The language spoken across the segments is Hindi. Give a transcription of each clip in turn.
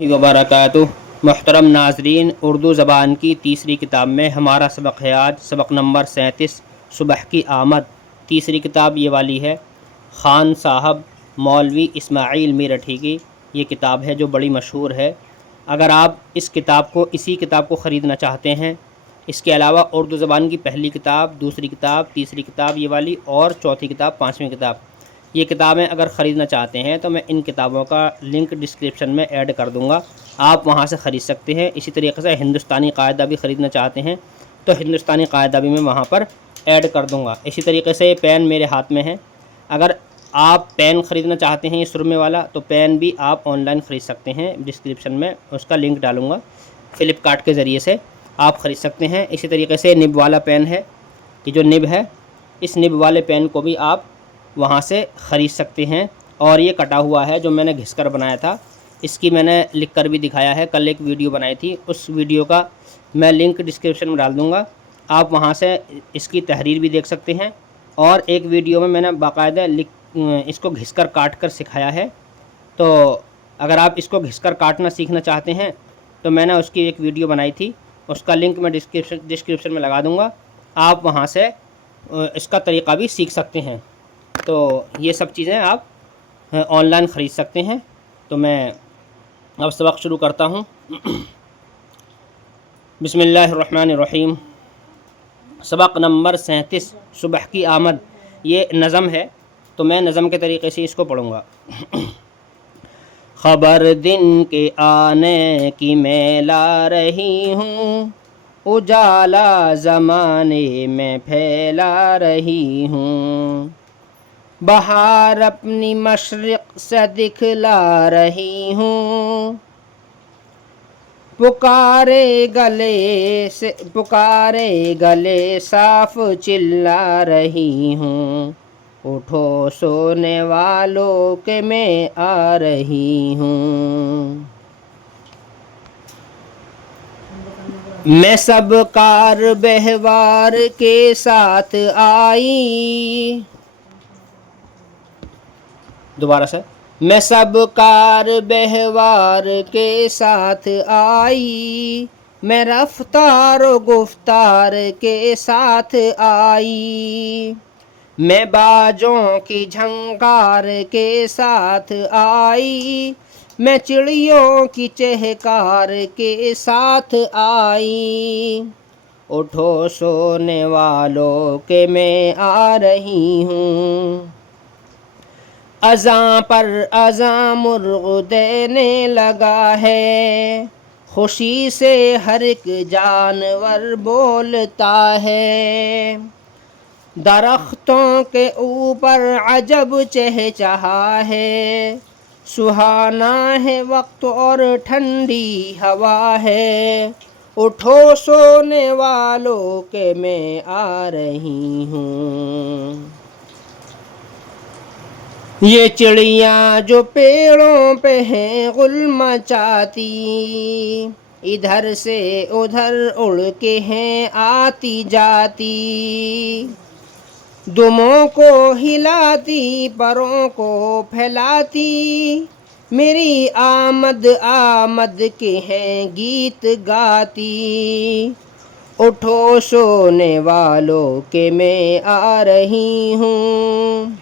वबरकातुहू। मोहतरम नाजरीन, उर्दू ज़बान की तीसरी किताब में हमारा सबक है आज सबक नंबर 37 सुबह की आमद। तीसरी किताब ये वाली है, ख़ान साहब मौलवी इस्माइल मीरठी की ये किताब है जो बड़ी मशहूर है। अगर आप इसी किताब को ख़रीदना चाहते हैं, इसके अलावा उर्दू ज़बान की पहली किताब, दूसरी किताब, तीसरी किताब ये वाली और चौथी किताब, पाँचवीं किताब, ये किताबें अगर ख़रीदना चाहते हैं तो मैं इन किताबों का लिंक डिस्क्रिप्शन में ऐड कर दूँगा, आप वहाँ से ख़रीद सकते हैं। इसी तरीके से हिंदुस्तानी कायदा भी ख़रीदना चाहते हैं तो हिंदुस्तानी कायदा भी मैं वहाँ पर ऐड कर दूँगा। इसी तरीके से पेन मेरे हाथ में है, अगर आप पेन ख़रीदना चाहते हैं ये सुरमे वाला तो पेन भी आप ऑनलाइन ख़रीद सकते हैं, डिस्क्रिप्शन में उसका लिंक डालूँगा। फ़्लिपकार्ट के ज़रिए से आप ख़रीद सकते हैं। इसी तरीके से निब वाला पेन है, ये जो निब है, इस निब वाले पेन को भी आप वहाँ से ख़रीद सकते हैं। और ये कटा हुआ है जो मैंने घिस कर बनाया था, इसकी मैंने लिख कर भी दिखाया है, कल एक वीडियो बनाई थी, उस वीडियो का मैं लिंक डिस्क्रिप्शन में डाल दूँगा, आप वहाँ से इसकी तहरीर भी देख सकते हैं। और एक वीडियो में मैंने बाकायदा इसको घिस कर काट कर सिखाया है, तो अगर आप इसको घिस कर काटना सीखना चाहते हैं तो मैंने उसकी एक वीडियो बनाई थी, उसका लिंक मैं डिस्क्रिप्शन में लगा दूँगा, आप वहाँ से इसका तरीक़ा भी सीख सकते हैं। तो ये सब चीज़ें आप ऑनलाइन ख़रीद सकते हैं। तो मैं अब सबक शुरू करता हूँ। बिस्मिल्लाहिर्रहमानिर्रहीम। सबक नंबर 37 सुबह की आमद, ये नज़म है तो मैं नज़म के तरीक़े से इसको पढ़ूँगा। ख़बर दिन के आने की मैं ला रही हूँ, उजाला ज़माने में फैला रही हूँ, बहार अपनी मशरिक़ से दिखला रही हूँ, पुकारे गले साफ चिल्ला रही हूँ, उठो सोने वालों के मैं आ रही हूँ। मैं सब कार व्यवहार के साथ आई, दोबारा से, मैं सब कार व्यवहार के साथ आई, मैं रफ्तार व गुफ्तार के साथ आई, मैं बाजों की झंकार के साथ आई, मैं चिड़ियों की चहकार के साथ आई, उठो सोने वालों के मैं आ रही हूँ, अज़ां पर अज़ां मुर्ग़ देने लगा है, खुशी से हर एक जानवर बोलता है, दरख्तों के ऊपर अजब चहचहा है, सुहाना है वक्त और ठंडी हवा है, उठो सोने वालों के मैं आ रही हूँ। ये चिड़ियाँ जो पेड़ों पे हैं गुल मचाती, इधर से उधर उड़ के हैं आती जाती, दुमों को हिलाती परों को फैलाती, मेरी आमद आमद के हैं गीत गाती, उठो सोने वालों के मैं आ रही हूँ,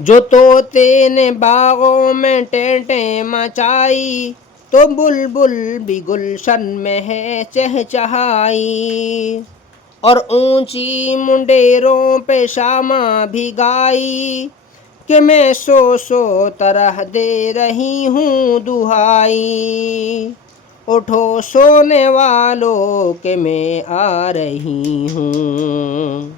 जो तोते ने बागों में टेंटें मचाई, तो बुलबुल भी गुलशन में है चहचहाई, और ऊंची मुंडेरों पे शामा भी गाई, कि मैं सो तरह दे रही हूँ दुहाई, उठो सोने वालों के मैं आ रही हूँ,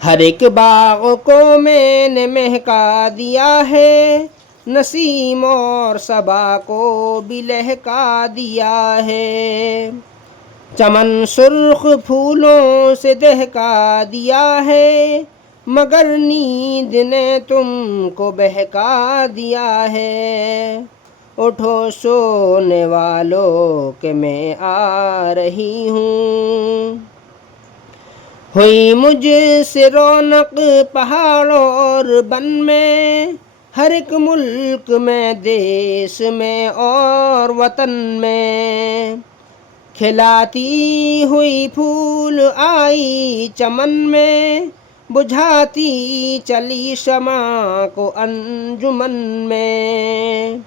हर एक बाग को मैंने महका दिया है, नसीम और सबा को भी लहका दिया है, चमन सुर्ख फूलों से दहका दिया है, मगर नींद ने तुमको बहका दिया है, उठो सोने वालों के मैं आ रही हूँ, हुई मुझसे रौनक पहाड़ों और बन में, हर एक मुल्क में, देश में और वतन में, खिलाती हुई फूल आई चमन में, बुझाती चली शमा को अंजुमन में।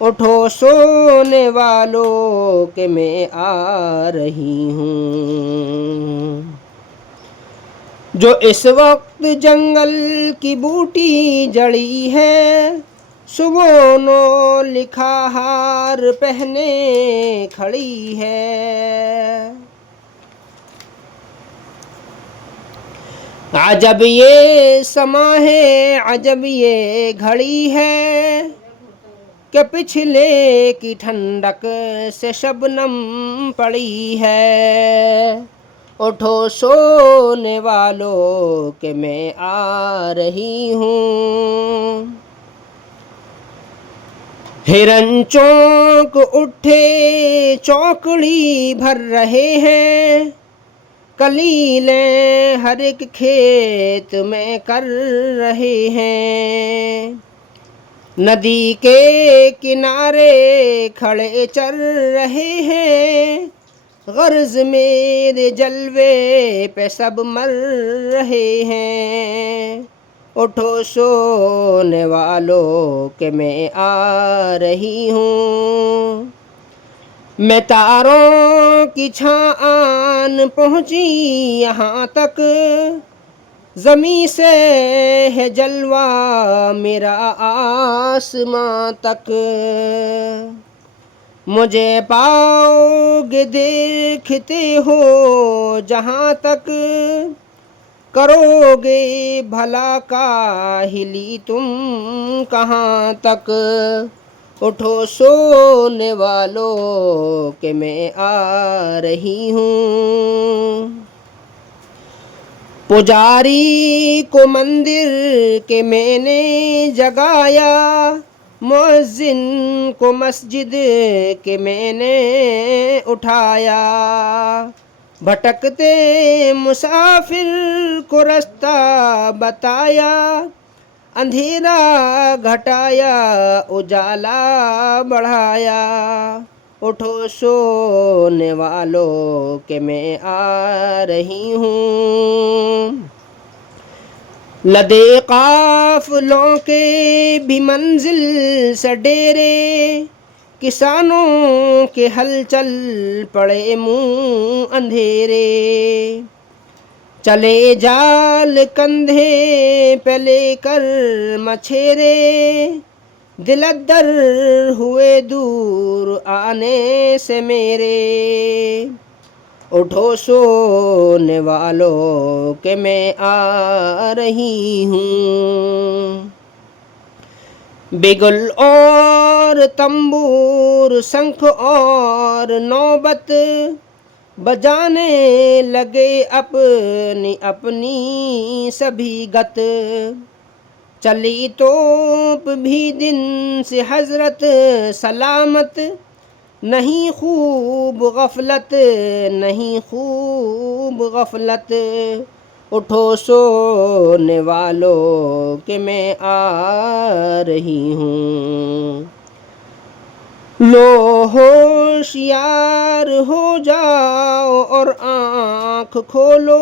उठो सोने वालों के मैं आ रही हूँ। जो इस वक्त जंगल की बूटी जड़ी है, सुबह नो लिखा हार पहने खड़ी है। अजब ये समा है, अजब ये घड़ी है, कि पिछले की ठंडक से शबनम पड़ी है। उठो सोने वालों के मैं आ रही हूँ। हिरन चौंक उठे चौकड़ी भर रहे हैं, कलीलें हर एक खेत में कर रहे हैं। नदी के किनारे खड़े चल रहे हैं, गर्ज मेरे जलवे पे सब मर रहे हैं। उठो सोने वालों के मैं आ रही हूँ। मैं तारों की छान पहुँची यहाँ तक, ज़मीं से है जलवा मेरा आसमां तक। मुझे पाओगे देखते हो जहाँ तक, करोगे भला काहिली तुम कहाँ तक। उठो सोने वालों के मैं आ रही हूँ। पुजारी को मंदिर के मैंने जगाया, मुअज्जिन को मस्जिद के मैंने उठाया। भटकते मुसाफिर को रास्ता बताया, अंधेरा घटाया उजाला बढ़ाया। उठो सोने वालों के मैं आ रही हूँ। लदे काफिलों के भी मंजिल से डेरे, किसानों के हलचल पड़े मुंह अंधेरे। चले जाल कंधे पे लेकर मछेरे, दिलद्दर हुए दूर आने से मेरे। उठो सोने वालों के मैं आ रही हूँ। बिगुल और तंबूर शंख और नौबत, बजाने लगे अपनी अपनी सभी गत। चली तोप भी दिन से हजरत सलामत, नहीं खूब गफलत नहीं खूब गफलत। उठो सोने वालों के मैं आ रही हूँ। लो होशियार हो जाओ और आँख खोलो,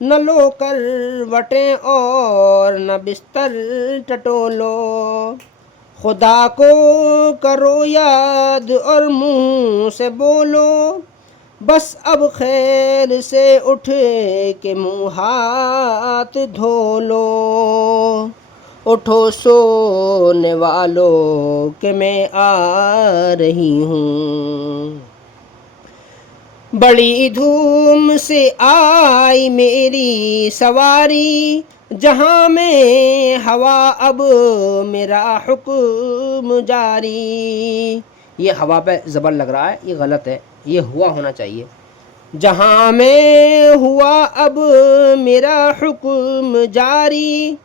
न लो करवटें और न बिस्तर टटोलो। खुदा को करो याद और मुंह से बोलो, बस अब खैर से उठ के मुँह हाथ धो लो। उठो सोने वालों के मैं आ रही हूँ। बड़ी धूम से आई मेरी सवारी, जहाँ में हवा अब मेरा हुक्म जारी। ये हवा पे ज़बर लग रहा है, ये गलत है, ये हुआ होना चाहिए। जहाँ में हुआ अब मेरा हुक्म जारी,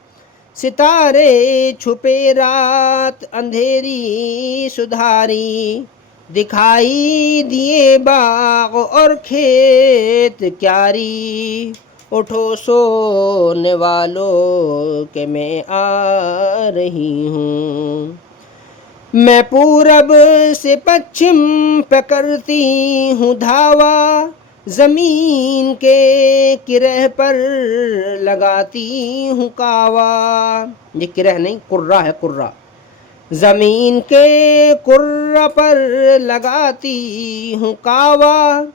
सितारे छुपे रात अंधेरी सुधारी। दिखाई दिए बाग और खेत क्यारी, उठो सोने वालों के मैं आ रही हूँ। मैं पूरब से पश्चिम पे करती हूँ धावा, ज़मीन के किरह पर लगाती हूँ कावा। ये किरह नहीं, कुर्रा है, कुर्रा। ज़मीन के कुर्रा पर लगाती हूँ कावा,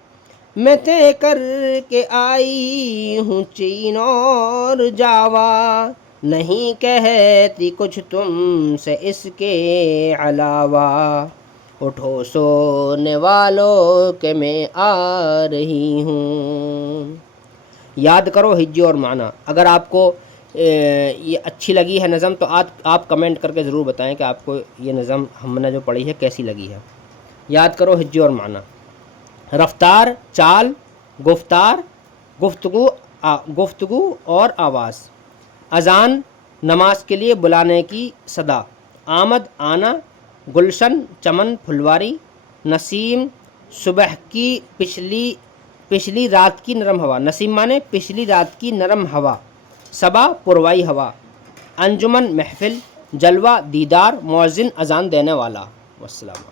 मैं तय कर के आई हूँ चीन और जावा। नहीं कहती कुछ तुमसे इसके अलावा, उठो सोने वालों के मैं आ रही हूँ। याद करो हिज्जे और माना। अगर आपको ये अच्छी लगी है नज़म तो आप कमेंट करके ज़रूर बताएं कि आपको ये नज़म हमने जो पढ़ी है कैसी लगी है। याद करो हिज्जे और माना। रफ्तार, चाल, गुफ्तार, गुफ्तगू और आवाज़। अज़ान, नमाज के लिए बुलाने की सदा। आमद, आना, गुलशन, चमन, फुलवारी। नसीम, सुबह की पिछली रात की नरम हवा। नसीम माने पिछली रात की नरम हवा। सबा, पुरवाई हवा। अंजुमन, महफिल। जलवा, दीदार। मुअज्जिन, अज़ान देने वाला। वस्सलाम।